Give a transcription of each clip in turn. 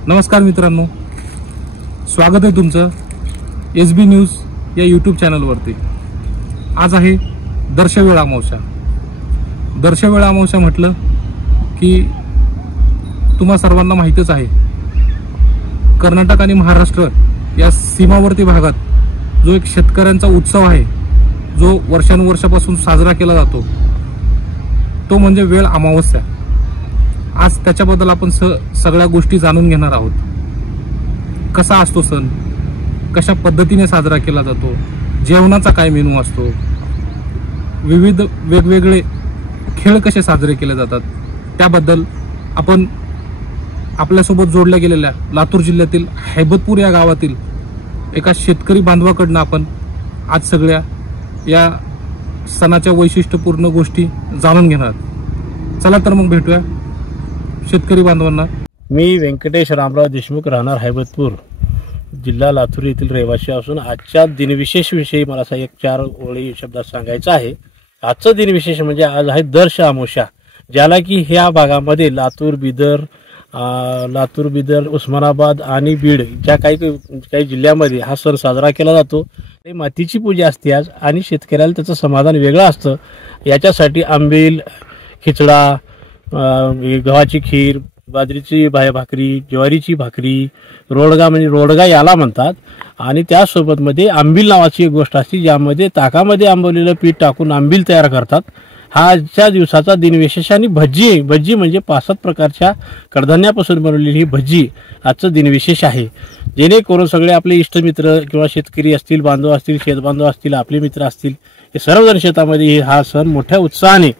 नमस्कार मित्रांनो, स्वागत आहे तुमचं SB न्यूज या यूट्यूब चॅनलवरती। आज आहे दर्शवेळ अमावस्या। दर्शवेळ अमावस्या म्हटलं की तुम्हा सर्वांना माहितीच आहे, कर्नाटक आणि महाराष्ट्र या सीमावर्ती भागात जो एक शेतकऱ्यांचा उत्सव आहे, जो वर्षानुवर्षापासून साजरा केला जातो, तो म्हणजे वेळ अमावस्या। आज त्याच्याबद्दल आपण सगळ्या गोष्टी जाणून घेणार आहोत। कसा असतो सण, कशा पद्धतीने साजरा केला जातो, जेवणाचा काय मेनू असतो, विविध वेगवेगळे खेळ कसे साजरे केले जातात, त्याबद्दल आपण आपल्यासोबत जोडल्या गेलेल्या लातूर जिल्ह्यातील हैबतपूर या गावातील एका शेतकरी बांधवाकडून आपण आज सगळ्या या सणाच्या वैशिष्ट्यपूर्ण गोष्टी जाणून घेणार आहोत। चला तर मग भेटूया शेतकरी बांधवांना। मी व्यंकटेश रामराव देशमुख, राहणार हैबतपूर, जिल्हा लातूर येथील रहिवासी असून आजच्या दिनविशेष विषयी मला असा 1-4 ओळी शब्दात सांगायचं आहे। आजचं दिनविशेष म्हणजे आज आहे दर्श अमावस्या, ज्याला की ह्या भागामध्ये लातूर, बिदर, उस्मानाबाद आणि बीड ज्या काही जिल्ह्यामध्ये हा सण साजरा केला जातो। मातीची पूजा असते आज, आणि शेतकऱ्याला त्याचं समाधान वेगळं असतं। याच्यासाठी आंबील, खिचडा, गव्हाची खीर, बाजरीची भाकरी, ज्वारीची भाकरी, रोडगा म्हणजे रोडगा याला म्हणतात, आणि त्यासोबत मध्ये आंबील नावाची एक गोष्ट असते, ज्यामध्ये ताकामध्ये आंबवलेलं पीठ टाकून आंबील तयार करतात। हा आजच्या दिवसाचा दिनविशेष। आणि भज्जी म्हणजे 5-7 प्रकारच्या कडधान्यापासून बनवलेली ही भज्जी आजचं दिनविशेष आहे, जेणेकरून सगळे आपले इष्टमित्र किंवा शेतकरी असतील, बांधव असतील, शेतबांधव असतील, आपले मित्र असतील, हे सर्वजण शेतामध्ये हा सण मोठ्या उत्साहाने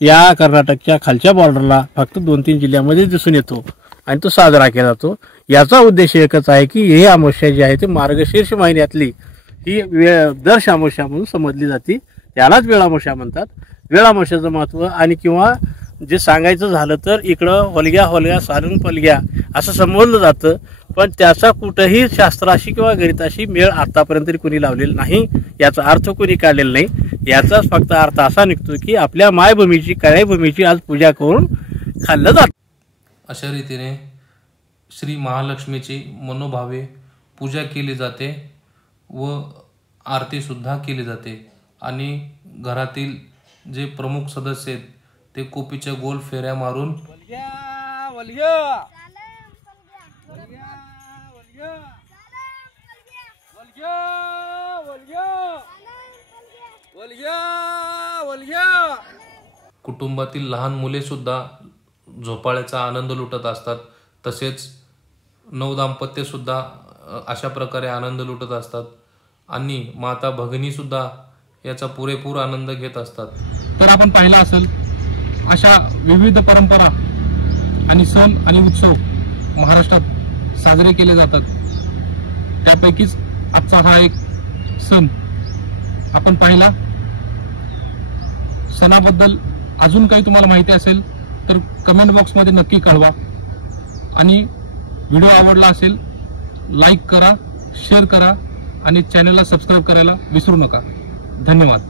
या कर्नाटकच्या खालच्या बॉर्डरला फक्त 2-3 जिल्ह्यामध्ये दिसून येतो आणि तो साजरा केला जातो। याचा उद्देश एकच आहे की हे अमावस्या जी आहे ती मार्गशीर्ष महिन्यातली ही दर्श अमावस्या म्हणून समजली जाते, यालाच वेळ अमावस्या म्हणतात। वेळ अमावस्याचं महत्त्व आणि किंवा जे सांगायचं झालं तर इकडं होलग्या सारून पलग्या असं संबोधलं जातं, पण त्याचा कुठंही शास्त्राशी किंवा गणिताशी मेळ आतापर्यंत कोणी लावलेला नाही, याचा अर्थ कोणी काढलेला नाही। याचाच फक्त अर्थ असा निघतो की आपल्या मायभूमीची, काळ्याभूमीची आज पूजा करून खाल्लं जातं। अशा रीतीने श्री महालक्ष्मीची मनोभावे पूजा केली जाते व आरती सुद्धा केली जाते, आणि घरातील जे प्रमुख सदस्य आहेत ते कोपीच्या गोल फेऱ्या मारून कुटुंबातील लहान मुले सुद्धा झोपाळ्याचा आनंद लुटत असतात। तसेच नवदाम्पत्य सुद्धा अशा प्रकारे आनंद लुटत असतात, आणि माता भगिनी सुद्धा याचा पुरेपूर आनंद घेत असतात। तर आपण पाहिलं असेल, अशा विविध परंपरा आणि सण आणि उत्सव महाराष्ट्रात साजरे केले जातात। त्यापैकीच आजचा हा एक सण आपण पाहिला। सणाबद्दल अजून काही तुम्हाला माहिती असेल तर कमेंट बॉक्समध्ये नक्की कळवा, आणि व्हिडिओ आवडला असेल लाईक करा, शेअर करा, आणि चॅनलला सबस्क्राईब करायला विसरू नका। धन्यवाद।